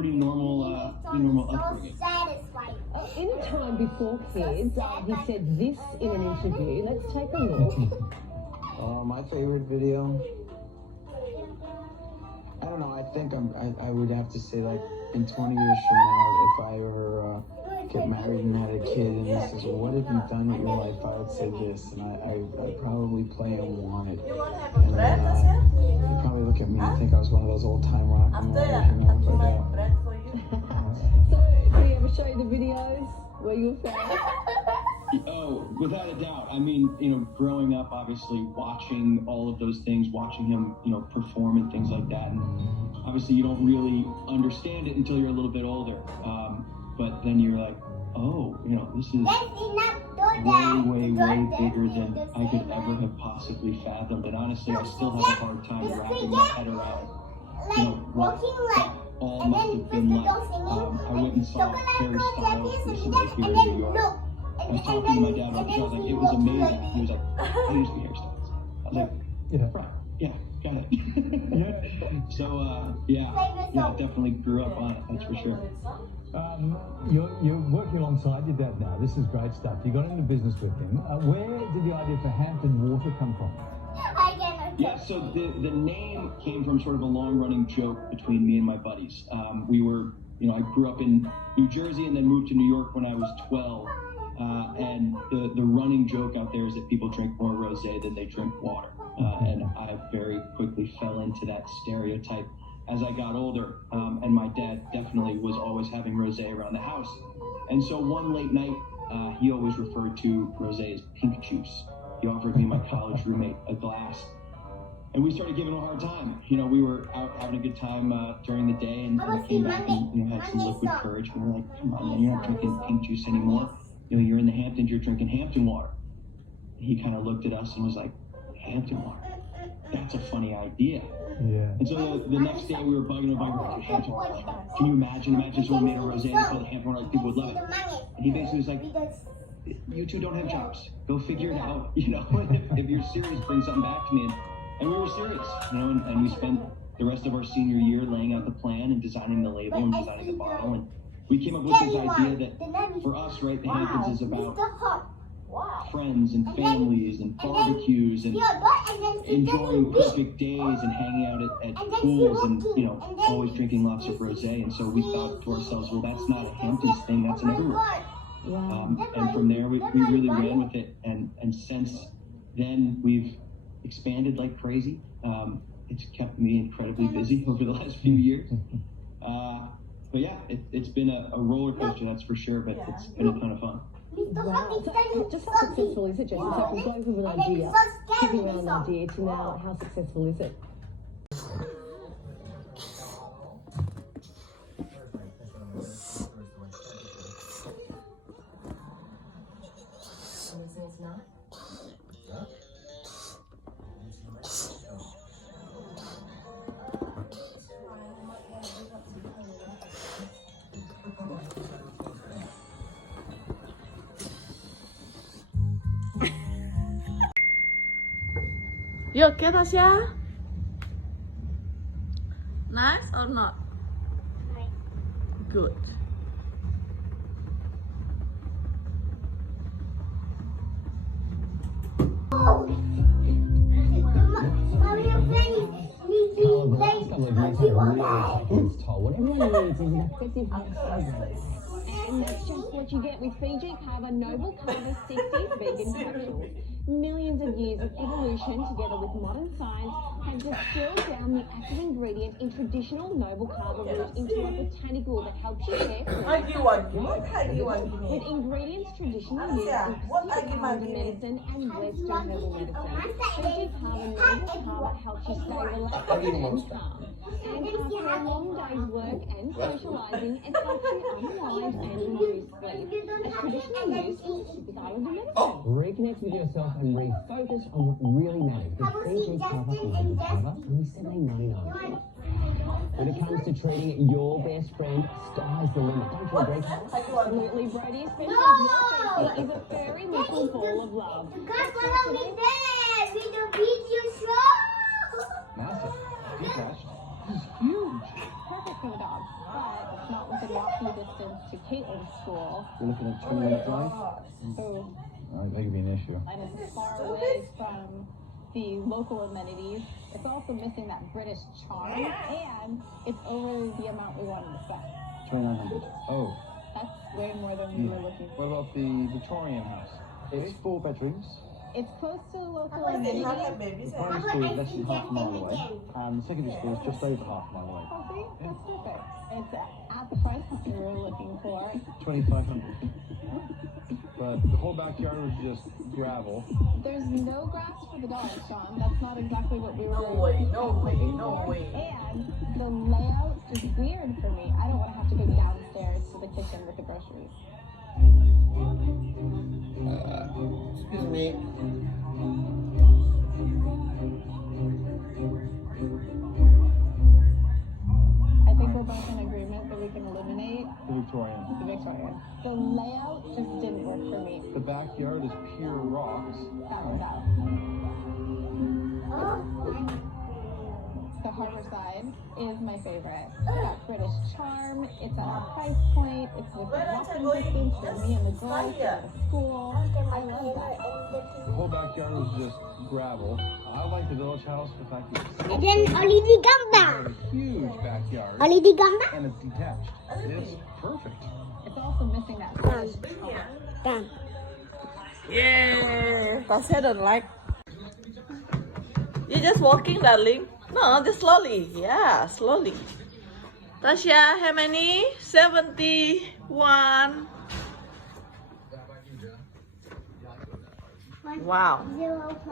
pretty normal upbringing. In time before kids, he said this in an interview. Let's take a look. My favorite video. I don't know. I think I would have to say, like, in 20 years from now, if I ever get married and had a kid, and he says, "Well, what have you done with your life?" I would say this, and I'd probably play and want it. And he'd probably look at me and think I was one of those old-time rock and rollers, you know. So, do you ever show you the videos where you were fan? Oh, without a doubt. I mean, you know, growing up, obviously watching all of those things, watching him, you know, perform and things like that. And obviously, you don't really understand it until you're a little bit older. But then you're like, oh, you know, this is way bigger than I could ever have possibly fathomed. And honestly, I still have a hard time wrapping my head around, you know, what that all must have been like. I went and saw Harry Styles recently here in New York. I was talking to my dad about the show. I was like, it was amazing. He was like, I used to be Harry Styles. I was like, right, yeah, got it. So, yeah, I definitely grew up on it, that's for sure. You're working alongside your dad now. This is great stuff. You got into business with him. Where did the idea for Hampton Water come from? Yeah, so the name came from sort of a long-running joke between me and my buddies. We were, you know, I grew up in New Jersey and then moved to New York when I was 12. And the running joke out there is that people drink more rosé than they drink water. And I very quickly fell into that stereotype as I got older. And my dad definitely was always having rosé around the house. And so one late night, he always referred to rosé as pink juice. He offered me, my college roommate, a glass. And we started giving him a hard time. You know, we were out having a good time during the day, and we came back and, you know, had some liquid courage. We were like, come on, man, you're not drinking pink juice anymore. You know, you're in the Hamptons, you're drinking Hampton water. And he kind of looked at us and was like, Hampton water? That's a funny idea. Yeah. And so the next day we were bugging him, like, Hampton water. Can you imagine someone made a rosé and called it Hampton water, like people would love it. And he basically was like, you two don't have jobs. Go figure it out. You know, if you're serious, bring something back to me. And we were serious, you know, and we spent the rest of our senior year laying out the plan and designing the label and designing the bottle. And we came up with this idea that for us, right, the Hamptons is about friends and families and barbecues and enjoying perfect days and hanging out at pools and, you know, always drinking lots of rosé. And so we thought to ourselves, well, that's not a Hamptons thing, that's an everywhere. And from there, we really ran with it. And since then, we've expanded like crazy. It's kept me incredibly busy over the last few years. But yeah, it's been a roller coaster, that's for sure, but it's been a ton of fun. Wow. So just how successful is it, Jason? So from going from an idea, kicking around an idea, to now, how successful is it? You okay, Tasha? Nice or not? Good. What everyone needs is an effective household. And that's just what you get with Fiji Carver Noble Carver 60 vegan capsules. Millions of years of evolution together with modern science have distilled down the active ingredient in traditional noble carver root into a botanical that helps you care for with ingredients traditionally used in Pacific Islander medicine and Western herbal medicine. Fiji Carver Noble Carver helps you stay relaxed and calm. And after a long day's work and socializing, it helps you unwind and reduce sleep. A traditional use in Pacific Islander medicine. Reconnect with yourself and refocus on what really matters. The Fiji Carver Noble Carver, only $17.99. When it comes to treating your best friend, sky's the limit. Don't you agree, Carl? Absolutely, Brody. Especially if your bestie is a fairy little ball of love. Massive. Huge. Perfect for the dog. but it's not within walking distance to Caitlin's school. You're looking at 20-minute drive? So, That could be an issue. and it's far away from the local amenities. It's also missing that British charm, and it's over the amount we wanted to spend. 2,900. Oh, That's way more than we were looking what for. about the Victorian house? It's 4 bedrooms. It's close to local They amenities. have babies. The primary school is less than half a mile away, and the secondary school is just over half a mile away. Oh, see? That's perfect. It's at the price point we were looking for. 2,500. But the whole backyard was just gravel. There's no grass for the dogs, Sean. That's not exactly what we were No way, no way, hoping no for. way. And the layout is weird for me. I don't want to have to go downstairs to the kitchen with the groceries. Excuse me. I think we're both in agreement that we can eliminate The Victorian. the Victorian. The layout just didn't work for me. The backyard is pure rocks. That was out. The Harborside is my favorite. It's got British charm. It's at a price point. It's within walking distance for me and the girls to go to school. I love that. The whole backyard was just gravel. I like the village house, the fact that it's And then oli di gamba. a huge backyard Oli di gamba. and it's detached. It's perfect. It's also missing that British charm. Done. Yeah, Tasha don't like. You just walking, darling. No, just slowly. Yeah, slowly. Tasha, how many? 71. Wow. 0+.